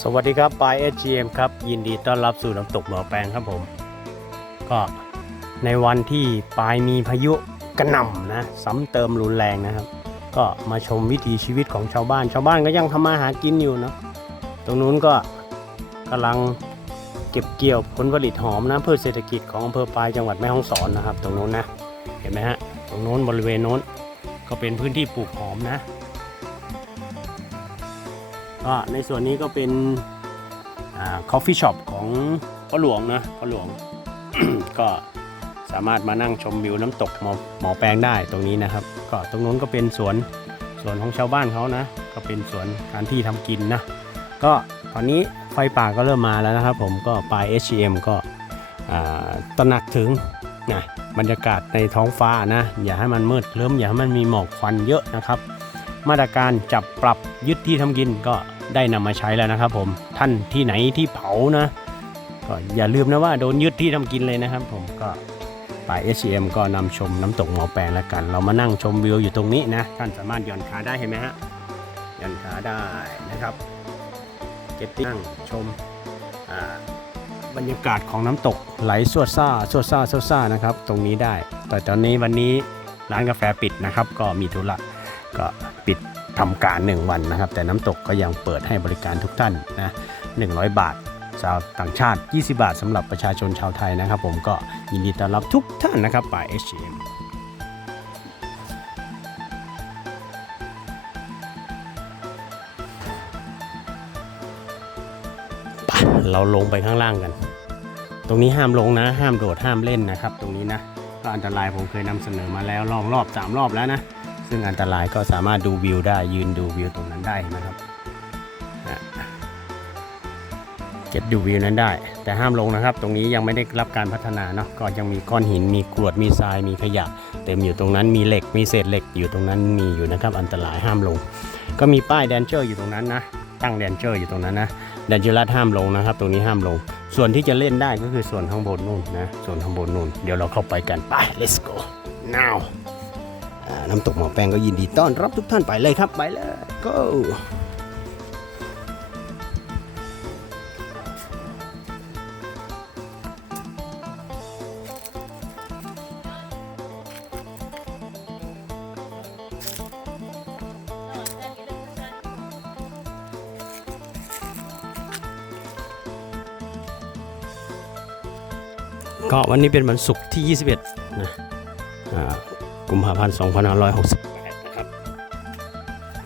สวัสดีครับปาย SGM ครับ ยินดีต้อนรับสู่น้ำตกบ่อแปลงครับผม ก็ในวันที่ปลายมีพายุกระหน่ำนะซ้ำเติมรุนแรงนะครับ ก็มาชมวิถีชีวิตของชาวบ้าน ชาวบ้านก็ยังทำมาหากินอยู่เนอะตรงนู้นก็กำลังเก็บเกี่ยวผลผลิตหอมนะเพื่อเศรษฐกิจของอำเภอปลายจังหวัดแม่ฮ่องสอนนะครับ ตรงนู้นนะเห็นไหมฮะตรงนู้นบริเวณโน้นก็เป็นพื้นที่ปลูกหอมนะ ก็ในส่วนนี้ก็เป็นคอฟฟี่ช็อปของพ่อหลวงนะพ่อหลวง ก็สามารถมานั่งชมวิวน้ำตกหมอหมอแปลงได้ตรงนี้นะครับ ก็ตรงนู้นก็เป็นสวนสวนของชาวบ้านเขานะ ก็เป็นสวนการที่ทำกินนะ ก็ตอนนี้ไฟป่าก็เริ่มมาแล้วนะครับผมก็ปลาย HM ก็ตระหนักถึงนะบรรยากาศในท้องฟ้านะ อย่าให้มันมืดเคลิ้มอย่าให้มันมีหมอกควันเยอะนะครับ มาตรการจับปรับยึดที่ทำกินก็ ได้นำมาใช้แล้วนะครับ ผมท่านที่ไหนที่เผานะก็อย่าลืมนะว่าโดนยึดที่ทำกินเลยนะครับ ผมก็ป่า SCM ก็นำชมน้ำตกหมอแปลงแล้วกัน เรามานั่งชมวิวอยู่ตรงนี้นะ ท่านสามารถย่อนขาได้เห็นไหมฮะย่อนขาได้นะครับเก็บที่นั่งชมบรรยากาศของน้ำตกไหลสวดซ่าสวดซ่าสวดซ่านะครับ ตรงนี้ได้ แต่ตอนนี้วันนี้ร้านกาแฟปิดนะครับ ก็มีธุระก็ปิด ทำการ 1 วันนะครับ แต่น้ำตกก็ยังเปิดให้บริการทุกท่านนะ100 บาทชาวต่างชาติ 20 บาทสำหรับประชาชนชาวไทยนะครับ ผมก็ยินดีต้อนรับทุกท่านนะครับป่า HM เราลงไปข้างล่างกัน ตรงนี้ห้ามลงนะ ห้ามโดดห้ามเล่นนะครับ ตรงนี้นะก็อันตรายผมเคยนำเสนอมาแล้วลองรอบสามรอบแล้วนะ ซึ่งอันตรายก็สามารถดูวิวได้ยืนดูวิวตรงนั้นได้นะครับเก็บดูวิวนั้นได้ แต่ห้ามลงนะครับ ตรงนี้ยังไม่ได้รับการพัฒนาเนาะก็ยังมีก้อนหินมีกรวดมีทรายมีขยะเต็มอยู่ตรงนั้นมีเหล็กมีเศษเหล็กอยู่ตรงนั้นมีอยู่นะครับ อันตรายห้ามลง ก็มีป้ายแดนเจอร์อยู่ตรงนั้นนะตั้งแดนเจอร์อยู่ตรงนั้นนะแดนเจอร์ลัดห้ามลงนะครับ ตรงนี้ห้ามลง ส่วนที่จะเล่นได้ก็คือส่วนข้างบนนู่นนะส่วนข้างบนนู่นเดี๋ยวเราเข้าไปกันไป let's go now น้ำตกหมอแปงก็ยินดีต้อนรับทุกท่านไปเลยครับ ไปเลย go ก็วันนี้เป็นวันศุกร์ที่ 21 นะอ่า กุมภาพันธ์2568นะครับ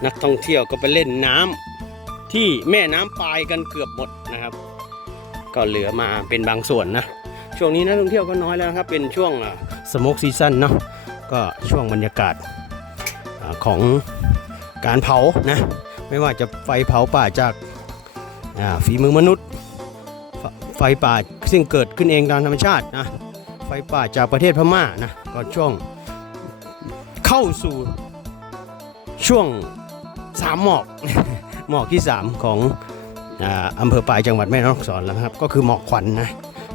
นักท่องเที่ยวก็ไปเล่นน้ำที่แม่น้ำปายกันเกือบหมดนะครับ ก็เหลือมาเป็นบางส่วนนะช่วงนี้นักท่องเที่ยวก็น้อยแล้วนะครับเป็นช่วงสโมกซีซั่นเนาะก็ช่วงบรรยากาศอของการเผานะไม่ว่าจะไฟเผาป่าจากฝีมือมนุษย์ไฟไฟป่าซึ่งเกิดขึ้นเองตามธรรมชาตินะไฟป่าจากประเทศพม่านะก็ช่วง เข้าสู่ช่วงสามหมอกหมอกที่ 3 ของอำเภอปลายจังหวัดแม่ฮ่องสอนแล้วครับ ก็คือหมอกควันนะ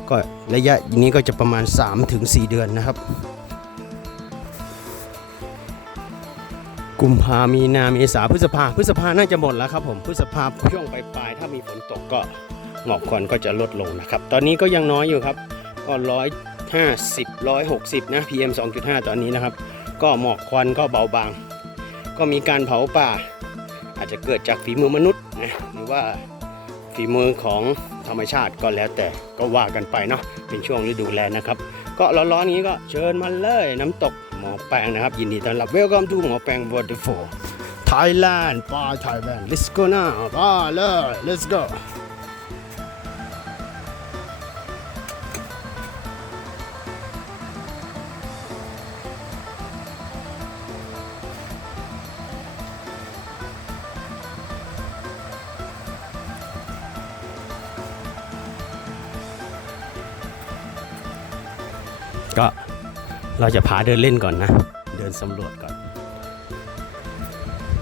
ก็ระยะนี้ก็จะประมาณ 3-4 เดือนนะครับ กุมภามีนาเมษาพฤษภาพฤษภาน่าจะหมดแล้วครับผมพฤษภาช่วงปลายๆถ้ามีฝนตกก็หมอกควันก็จะลดลงนะครับ ตอนนี้ก็ยังน้อยอยู่ครับก็ร้อยห้าสิบร้อยหกสิบนะ PM 2.5 ตอนนี้นะครับ ก็หมอกควันก็เบาบาง ก็มีการเผาป่า อาจจะเกิดจากฝีมือมนุษย์นะหรือว่าฝีมือของธรรมชาติก็แล้วแต่ก็ว่ากันไปเนาะเป็นช่วงฤดูแล้นะครับ ก็ร้อนๆนี้ก็เชิญมาเลยน้ำตกหมอแปงนะครับ ยินดีต้อนรับ Welcome to หมอแปง Waterfall Thailand ป้า Thailand Let's go now ป้าเลย Let's go ก็เราจะพาเดินเล่นก่อนนะ เดินสำรวจก่อน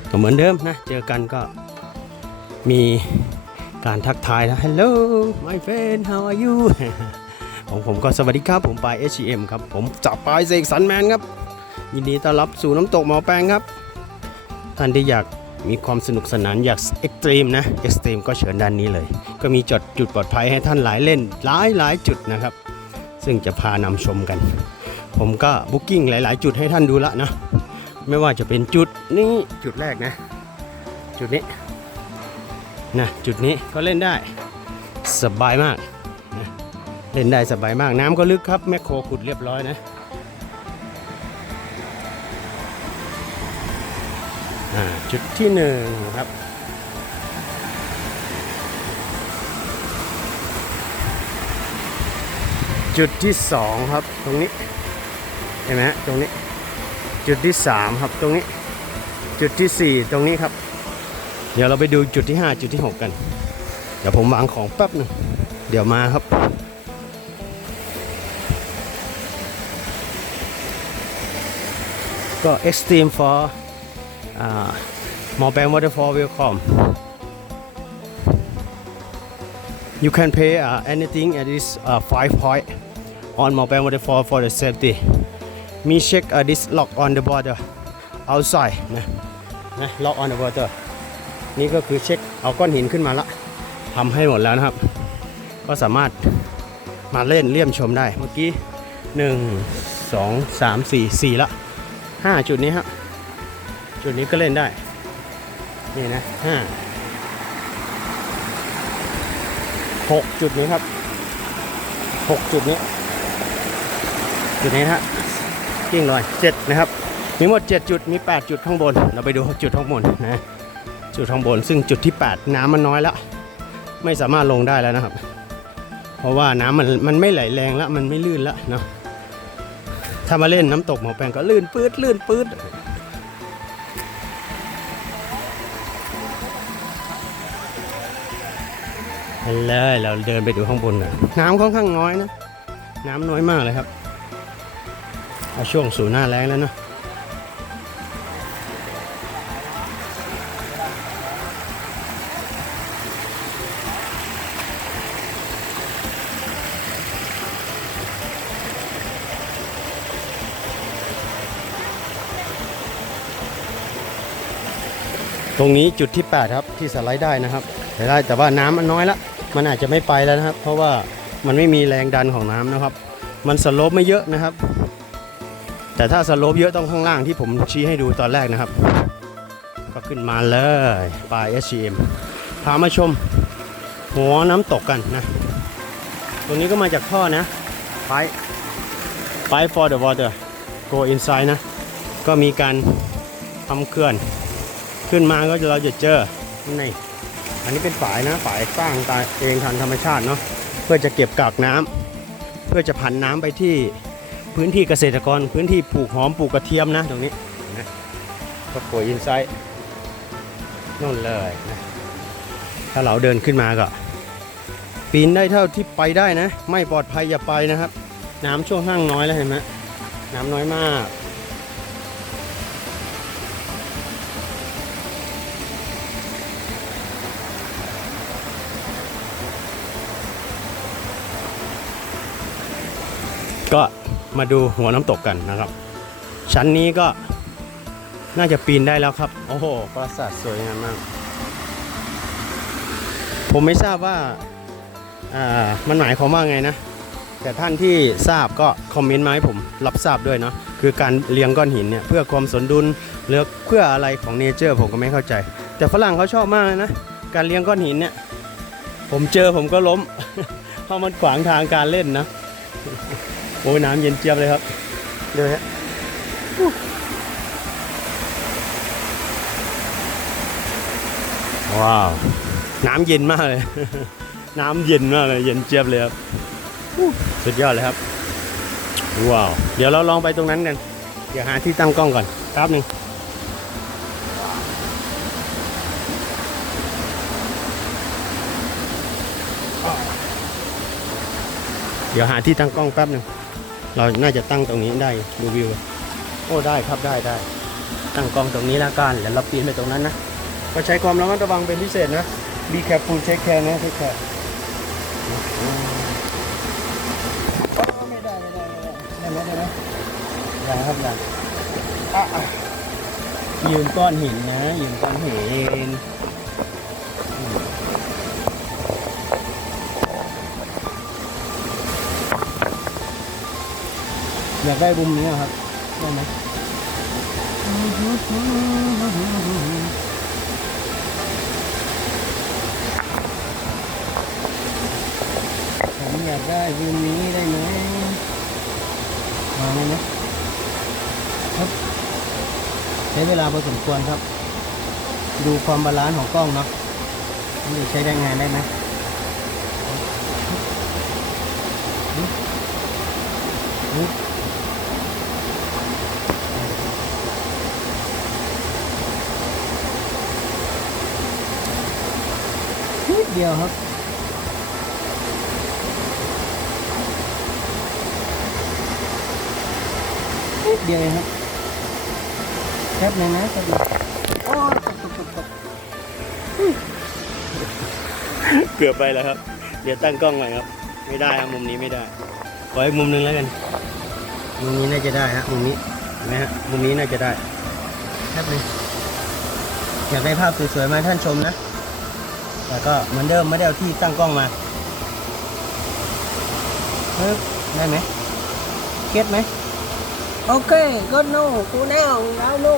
ก็เหมือนเดิมนะ เจอกันก็มีการทักทายนะ Hello my friend how are you ของผมก็สวัสดีครับ ผมปาย HM ครับ ผมจับปายเสกสรรแมนครับ ยินดีต้อนรับสู่น้ำตกหมอแปงครับ ท่านที่อยากมีความสนุกสนานอยากเอ็กตรีมนะเอ็กตรีมก็เชิญด้านนี้เลย ก็มีจดจุดปลอดภัยให้ท่านหลายเล่นหลายหลายจุดนะครับ ซึ่งจะพานำชมกัน ผมก็บุ๊กิ้งหลาย ๆ จุดให้ท่านดูละนะ ไม่ว่าจะเป็นจุดนี้จุดแรกนะ จุดนี้นะจุดนี้ก็เล่นได้สบายมากนะเล่นได้สบายมากน้ำก็ลึกครับแมคโครขุดเรียบร้อยนะจุดที่หนึ่งครับ จุดที่สองครับตรงนี้เห็นไหมฮะตรงนี้ จุดที่สามครับตรงนี้ จุดที่สี่ตรงนี้ครับ เดี๋ยวเราไปดูจุดที่ห้าจุดที่หกกัน เดี๋ยวผมวางของแป๊บหนึงเดี๋ยวมาครับก็ extreme for อ่า m o r e b a n waterfall welcome you can pay uh, anything at this uh, five point on m o r e b a n waterfall for the safety me check uh, this lock on the border outside นะนะ lock on the border นี่ก็คือเช็คเอาก้อนหินขึ้นมาละทำให้หมดแล้วนะครับ ก็สามารถมาเล่นเลี่ยมชมได้เมื่อกี้ 1 2 3 4 4ละ5 จุดนี้ครับจุดนี้ก็เล่นได้ นี่นะ5 6จุดนี้ครับ6จุดนี้ จุดนี้นะฮะกิ้งลอย7นะครับ มีหมด7จุดมี8จุดข้างบน เราไปดูจุดข้างบนนะจุดข้างบน ซึ่งจุดที่8น้ำมันน้อยแล้วไม่สามารถลงได้แล้วนะครับ เพราะว่าน้ำมันมันไม่ไหลแรงแล้วมันไม่ลื่นแล้วเนาะถ้ามาเล่นน้ำตกหมอแปงก็ลื่นปื๊ดลื่นปื๊ด เลยเราเดินไปดูข้างบนกันน้ำค่อนข้างน้อยนะ น้ำน้อยมากเลยครับเอาช่วงสู่หน้าแรงแล้วเนาะตรงนี้จุดที่ 8 ครับที่สไลด์ได้นะครับแต่ได้แต่ว่าน้ำมันน้อยละ มันอาจจะไม่ไปแล้วนะครับ เพราะว่ามันไม่มีแรงดันของน้ำนะครับ มันสโลปไม่เยอะนะครับ แต่ถ้าสโลปเยอะต้องข้างล่างที่ผมชี้ให้ดูตอนแรกนะครับ ก็ขึ้นมาเลยปลาย SCM พามาชม หัวน้ำตกกันนะ ตรงนี้ก็มาจากท่อนะไปไป for the water go inside นะ ก็มีการทำเขื่อน ขึ้นมาก็เราจะเจอนี่ อันนี้เป็นฝายนะฝายสร้างตาเองทางธรรมชาติเนาะเพื่อจะเก็บกากน้ำเพื่อจะผันน้ำไปที่พื้นที่เกษตรกรพื้นที่ปลูกหอมปลูกกระเทียมนะ ตรงนี้นะก็โกยอินไซต์นู่นเลยนะถ้าเราเดินขึ้นมาก็ปีนได้เท่าที่ไปได้นะ ไม่ปลอดภัยอย่าไปนะครับ น้ำช่วงห้างน้อยแล้วเห็นไหมน้ำน้อยมาก มาดูหัวน้ำตกกันนะครับ ชั้นนี้ก็น่าจะปีนได้แล้วครับ โอ้โห ปราสาทสวยงามมาก ผมไม่ทราบว่าอ่ามันหมายความว่าไงนะ แต่ท่านที่ทราบก็คอมเมนต์มาให้ผมรับทราบด้วยเนาะคือการเรียงก้อนหินเนี่ยเพื่อความสมดุลหรือเพื่ออะไรของเนเจอร์ผมก็ไม่เข้าใจ แต่ฝรั่งเขาชอบมากเลยนะ การเรียงก้อนหินเนี่ยผมเจอผมก็ล้ม เพราะมันขวางทางการเล่นนะ โอ้ยน้ำเย็นเจี๊ยบเลยครับดูฮะว้าว น้ำเย็นมากเลย น้ำเย็นมากเลย เย็นเจี๊ยบเลยครับอู้สุดยอดเลยครับ ว้าว เดี๋ยวเราลองไปตรงนั้นกัน เดี๋ยวหาที่ตั้งกล้องก่อนแป๊บหนึ่งเดี๋ยวหาที่ตั้งกล้องแป๊บหนึ่ง เราน่าจะตั้งตรงนี้ได้ดูวิว โอ้ได้ครับได้ได้ตั้งกล้องตรงนี้แล้วกันแล้วเราปีนไปตรงนั้นนะก็ใช้ความระมัดระวังเป็นพิเศษนะ be careful take care นะ take care ไม่ได้ไม่ได้ไม่ได้ได้ไหมได้ไหมได้ครับได้อะอะยืมก้อนหินนะยืมก้อนหิน อยากได้บุมนี้ครับได้ไหมผมอยากได้บุมนี้ได้ไหมมาไหมนะใช้เวลาพอสมควรครับ ดูความบาลานซ์ของกล้องเนาะนี่ใช้ได้งานได้ไหมอุ๊ยอุ๊ยนิด เดียวครับ นิดเดียวเองครับแป๊บหนึงนะแป๊บหนึงโอ้ยตกตกตกตกเกือบไปแล้วครับ เดี๋ยวตั้งกล้องใหม่ครับ ไม่ได้ครับมุมนี้ไม่ได้ขออีกมุมหนึงแล้วกัน มุมนี้น่าจะได้ฮะ มุมนี้เห็นไหมฮะ มุมนี้น่าจะได้แป๊บหนึงอยากได้ภาพสวยๆมาให้ท่านชมนะ แล้วก็เหมือนเดิมไม่ได้เอาที่ตั้งกล้องมาเฮ้ยได้ไหมเก็ตไหม Okay, good no. Go now. Now no.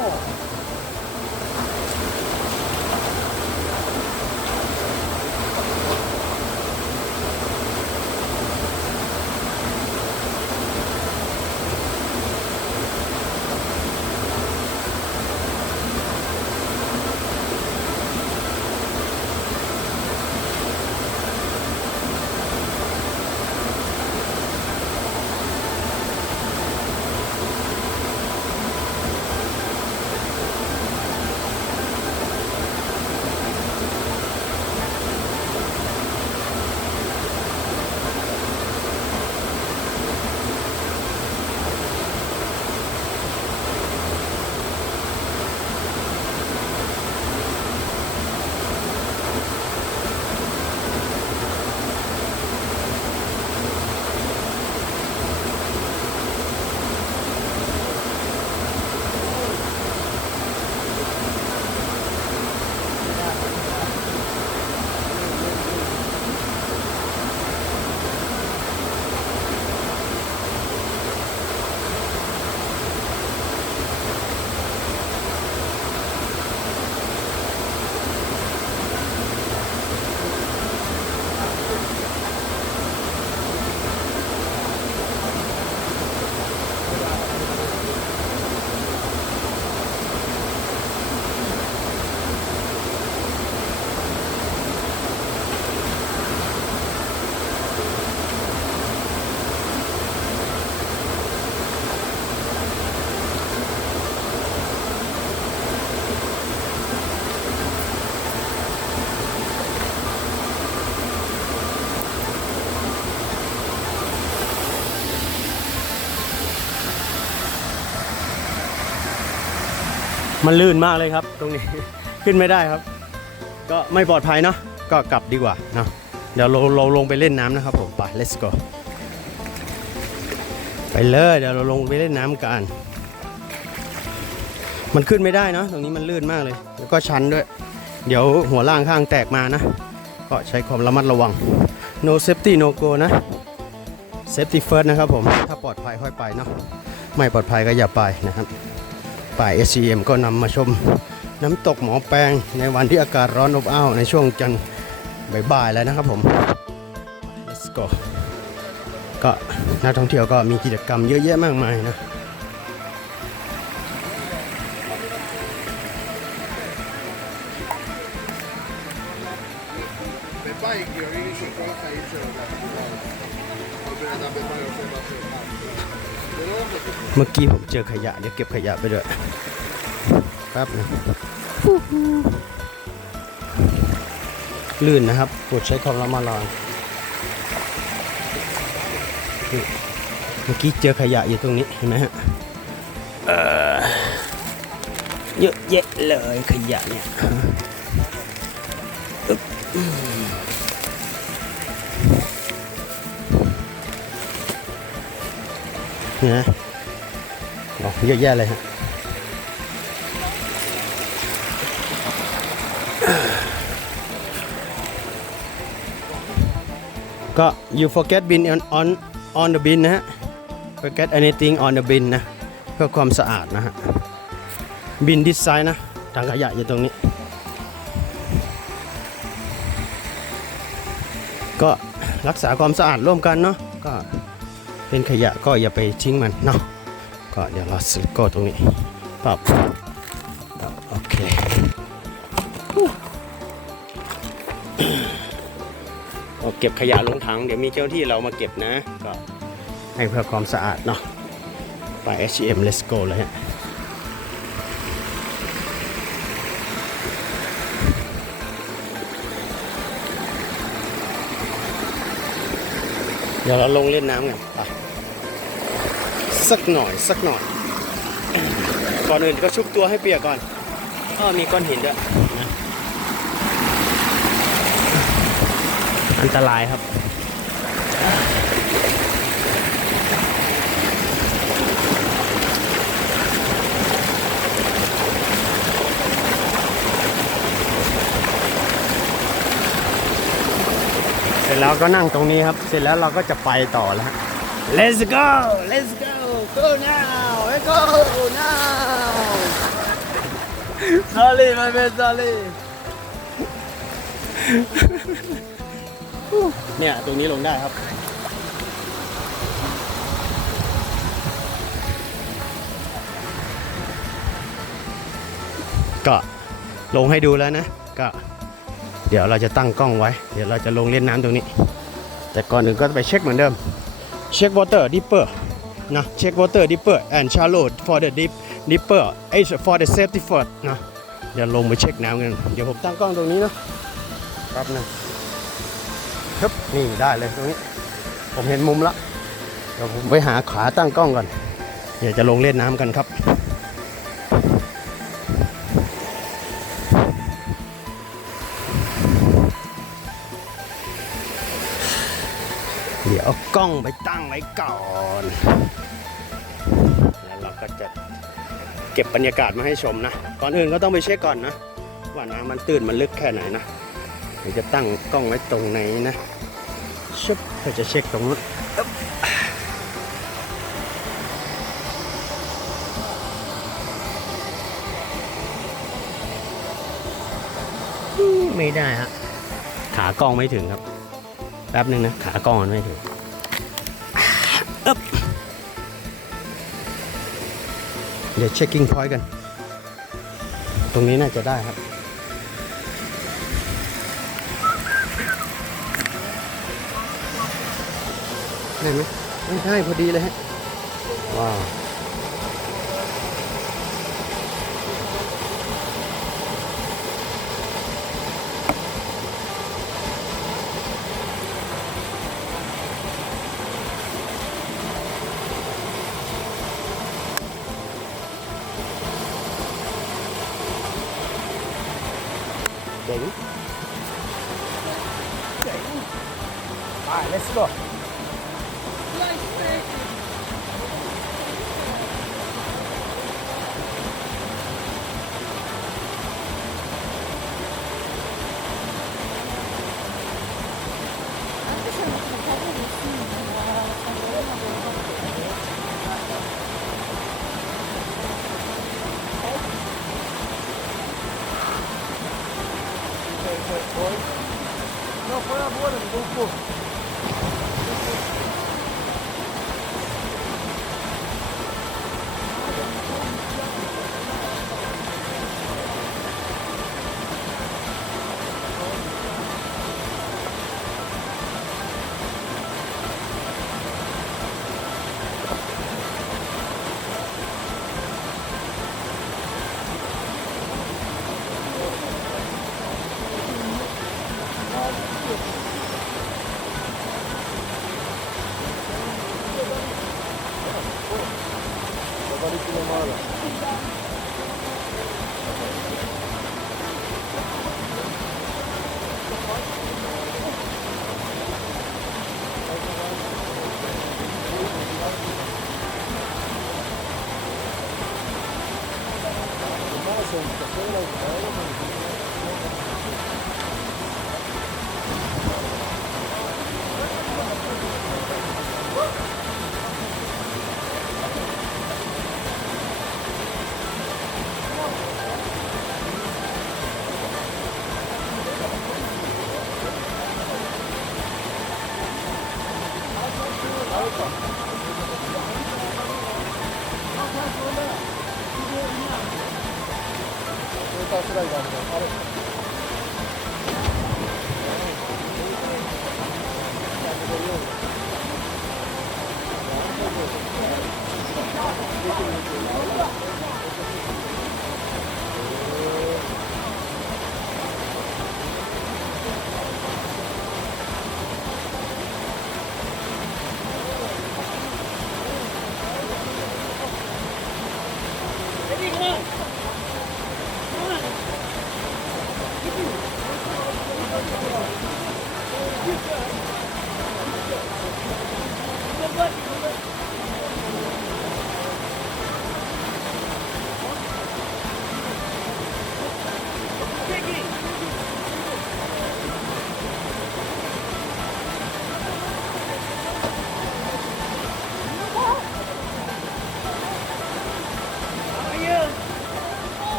มันลื่นมากเลยครับ ตรงนี้ ขึ้นไม่ได้ครับ ก็ไม่ปลอดภัยเนาะก็กลับดีกว่าเนาะเดี๋ยวเราเราลงไปเล่นน้ำนะครับผมไป let's go ไปเลยเดี๋ยวเราลงไปเล่นน้ำกัน มันขึ้นไม่ได้เนาะตรงนี้มันลื่นมากเลย แล้วก็ชันด้วย เดี๋ยวหัวล่างข้างแตกมานะ ก็ใช้ความระมัดระวัง no safety no go นะ safety first นะครับผม ถ้าปลอดภัยค่อยไปเนาะไม่ปลอดภัยก็อย่าไปนะครับ ป่าย SCM ก็นำมาชมน้ำตกหมอแปลงในวันที่อากาศร้อนอบอ้าวในช่วงจันทร์บ่ายๆแล้วนะครับผม let's go ก็นักท่องเที่ยวก็มีกิจกรรมเยอะแยะมากมายนะ เมื่อกี้ผมเจอขยะเดี๋ยวเก็บขยะไปด้วยแป๊บนะลื่นนะครับโปรดใช้ความระมัดระวังเมื่อกี้เจอขยะอยู่ตรงนี้เห็นไหมฮะเยอะแยะเลยขยะเนี่ยอึ๊บนี่น เยอะแยะเลยฮะก็ you forget bin on on the bin นะฮะ forget anything on the bin นะ เพื่อความสะอาดนะฮะ บินดิสไซน์นะถังขยะอยู่ตรงนี้ ก็รักษาความสะอาดร่วมกันเนาะก็เป็นขยะก็อย่าไปทิ้งมันเนาะ ก็เดี๋ยวเราสลิโก้ตรงนี้ปับปับโอเคก็เก็บขยะลงถัง เดี๋ยวมีเจ้าหน้าที่เรามาเก็บนะ ก็ให้เพื่อความสะอาดเนาะไป H&M let's go เลยฮะเดี๋ยวเราลงเล่นน้ำกันไป สักหน่อยสักหน่อย ก่อนอื่นก็ชุบตัวให้เปียกก่อนอ้อมีก้อนหินด้วยนะอันตรายครับเสร็จแล้วก็นั่งตรงนี้ครับ เสร็จแล้วเราก็จะไปต่อแล้ว Let's go Let's go Go now Let's go now Sorry my man sorry เนี่ย ตรงนี้ลงได้ครับ ก็ลงให้ดูแล้วนะ ก็ เดี๋ยวเราจะตั้งกล้องไว้ เดี๋ยวเราจะลงเล่นน้ำตรงนี้ แต่ก่อนอื่นก็ไปเช็คเหมือนเดิม เช็ค water dipper นะเช็ค water dipper and shallow for the dip dipper ไอ้ for the safety first นะเดี๋ยวลงไปเช็คน้ำกัน เดี๋ยวผมตั้งกล้องตรงนี้เนาะครับนึงครับนี่ได้เลยตรงนี้ ผมเห็นมุมละ เดี๋ยวผมไปหาขาตั้งกล้องก่อน เดี๋ยวจะลงเล่นน้ำกันครับ เอากล้องไปตั้งไว้ก่อน แล้วเราก็จะเก็บบรรยากาศมาให้ชมนะ ก่อนอื่นก็ต้องไปเช็คก่อนนะ ว่าน้ำมันตื้นมันลึกแค่ไหนนะเดี๋ยวจะตั้งกล้องไว้ตรงไหนนะชุบเพื่อจะเช็คตรงนู้นไม่ได้ฮะขากล้องไม่ถึงครับ แป๊บหนึ่งนะ ขากล้องมันไม่ถึง อึ๊บเดี๋ยวเช็คกิ้งพอยต์กัน ตรงนี้น่าจะได้ครับ ได้ไหมไม่ได้พอดีเลยฮะ ว้าว เจ๋งไป let's go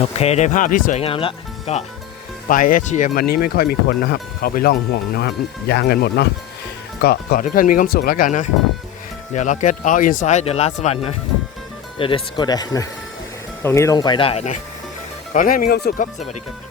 โอเคได้ภาพที่สวยงามแล้ว ก็ไป HM วันนี้ไม่ค่อยมีคนนะครับ เขาไปล่องห่วงนะครับ ยางกันหมดเนาะก็ขอทุกท่านมีความสุขแล้วกันนะ เดี๋ยวเรา get all inside the last one นะเดี๋ยว let's go นะ ตรงนี้ลงไปได้นะ ขอให้มีความสุขครับ สวัสดีครับ